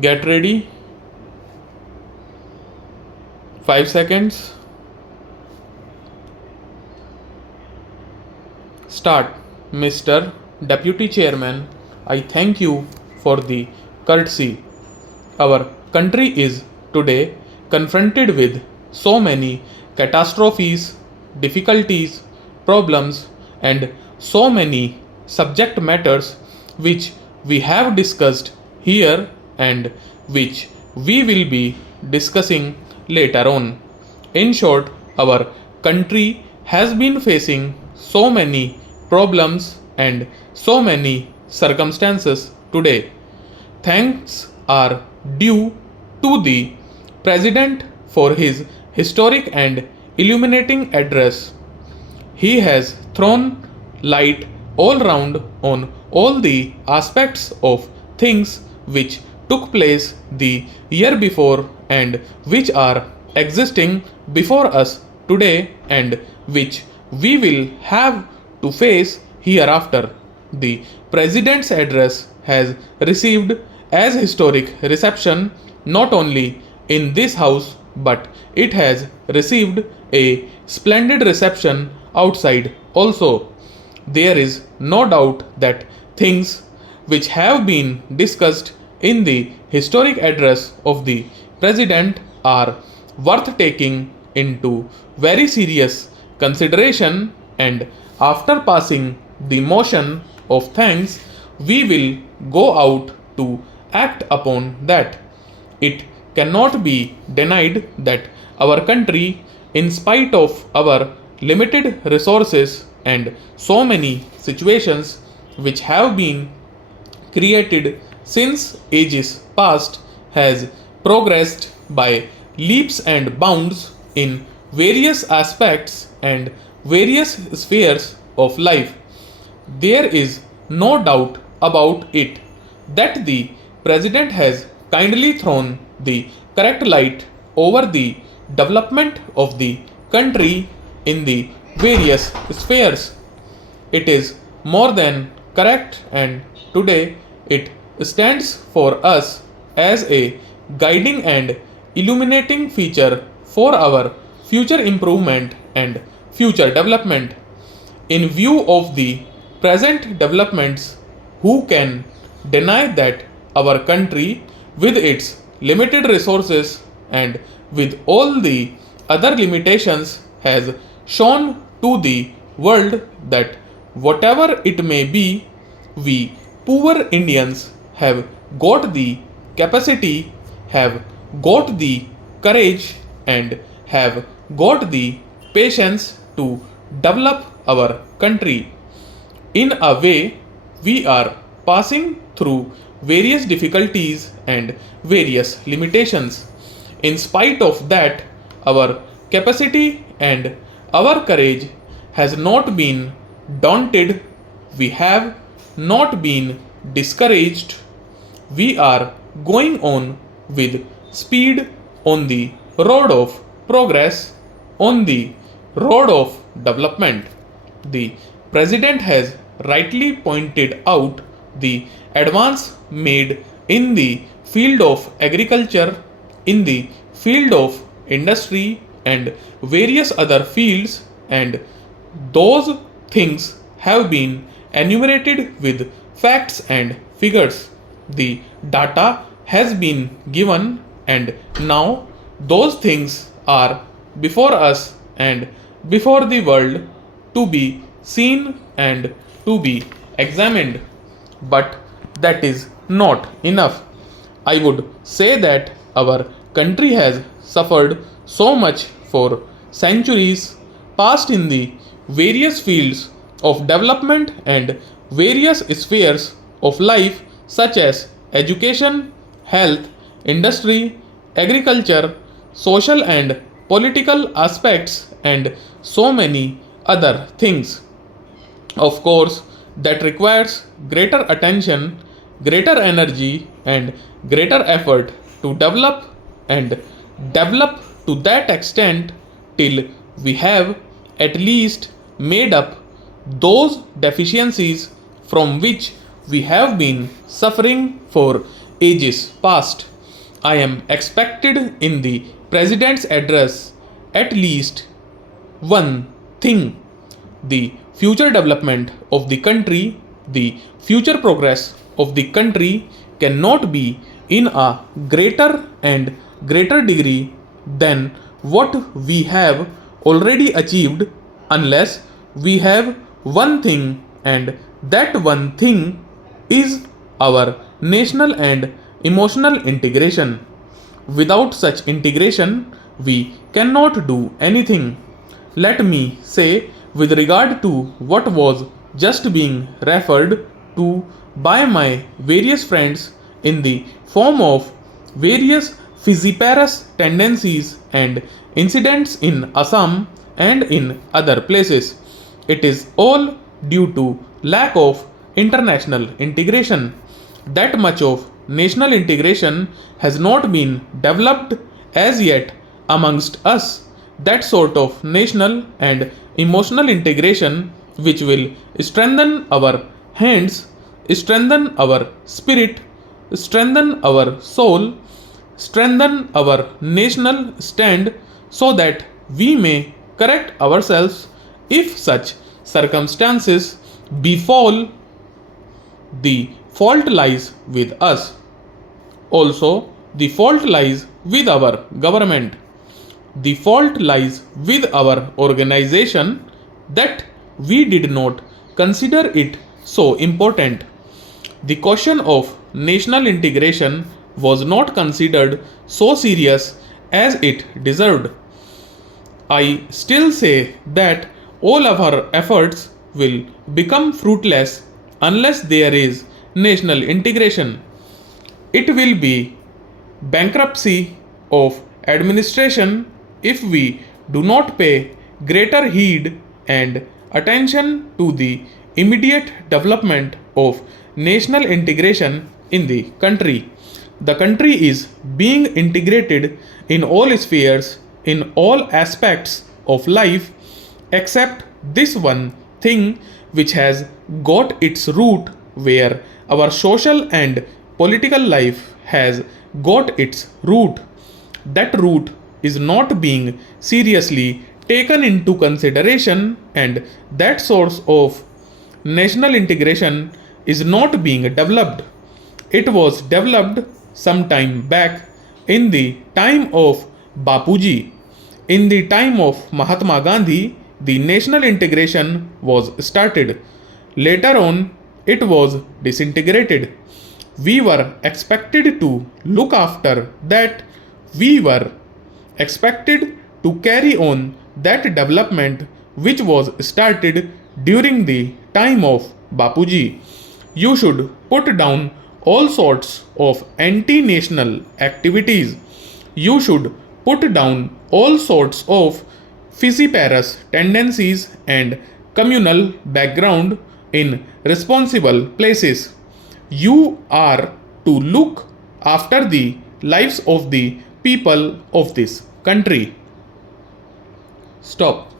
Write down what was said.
Get ready. 5 seconds. Start. Mr. Deputy Chairman, I thank you for the courtesy. Our country is today confronted with so many catastrophes, difficulties, problems, and so many subject matters which we have discussed here and which we will be discussing later on. In short, our country has been facing so many problems and so many circumstances today. Thanks are due to the President for his historic and illuminating address. He has thrown light all round on all the aspects of things which took place the year before and which are existing before us today and which we will have to face hereafter. The President's address has received as historic reception not only in this house but it has received a splendid reception outside also. There is no doubt that things which have been discussed in the historic address of the President are worth taking into very serious consideration, and after passing the motion of thanks, we will go out to act upon that. It cannot be denied that our country, in spite of our limited resources and so many situations which have been created since ages past, has progressed by leaps and bounds in various aspects and various spheres of life. There is no doubt about it that the President has kindly thrown the correct light over the development of the country in the various spheres. It is more than correct, and today it stands for us as a guiding and illuminating feature for our future improvement and future development. In view of the present developments, who can deny that our country, with its limited resources and with all the other limitations, has shown to the world that whatever it may be, we poor Indians have got the capacity, have got the courage, and have got the patience to develop our country. In a way, we are passing through various difficulties and various limitations. In spite of that, our capacity and our courage has not been daunted. We have not been discouraged. We are going on with speed on the road of progress, on the road of development. The President has rightly pointed out the advance made in the field of agriculture, in the field of industry, and various other fields, and those things have been enumerated with facts and figures. The data has been given, and now those things are before us and before the world to be seen and to be examined. But that is not enough. I would say that our country has suffered so much for centuries past in the various fields of development and various spheres of life, such as education, health, industry, agriculture, social and political aspects, and so many other things. Of course, that requires greater attention, greater energy, and greater effort to develop and develop to that extent till we have at least made up those deficiencies from which we have been suffering for ages past. I am expected in the President's address at least one thing: the future development of the country, the future progress of the country cannot be in a greater and greater degree than what we have already achieved unless we have one thing, and that one thing is our national and emotional integration. Without such integration, we cannot do anything. Let me say, with regard to what was just being referred to by my various friends in the form of various Fiziparous tendencies and incidents in Assam and in other places. It is all due to lack of international integration. That much of national integration has not been developed as yet amongst us. That sort of national and emotional integration which will strengthen our hands, strengthen our spirit, strengthen our soul, strengthen our national stand, so that we may correct ourselves if such circumstances befall. The fault lies with us. Also, the fault lies with our government. The fault lies with our organization that we did not consider it so important. The question of national integration was not considered so serious as it deserved. I still say that all of our efforts will become fruitless unless there is national integration. It will be bankruptcy of administration if we do not pay greater heed and attention to the immediate development of national integration in the country. The country is being integrated in all spheres, in all aspects of life, except this one thing which has got its root where our social and political life has got its root. That root is not being seriously taken into consideration, and that source of national integration is not being developed. It was developed some time back in the time of Bapuji. In the time of Mahatma Gandhi, the national integration was started. Later on, it was disintegrated. We were expected to look after that. We were expected to carry on that development which was started during the time of Bapuji. You should put down all sorts of anti-national activities. You should put down all sorts of Fiziparous tendencies and communal background in responsible places. You are to look after the lives of the people of this country. Stop.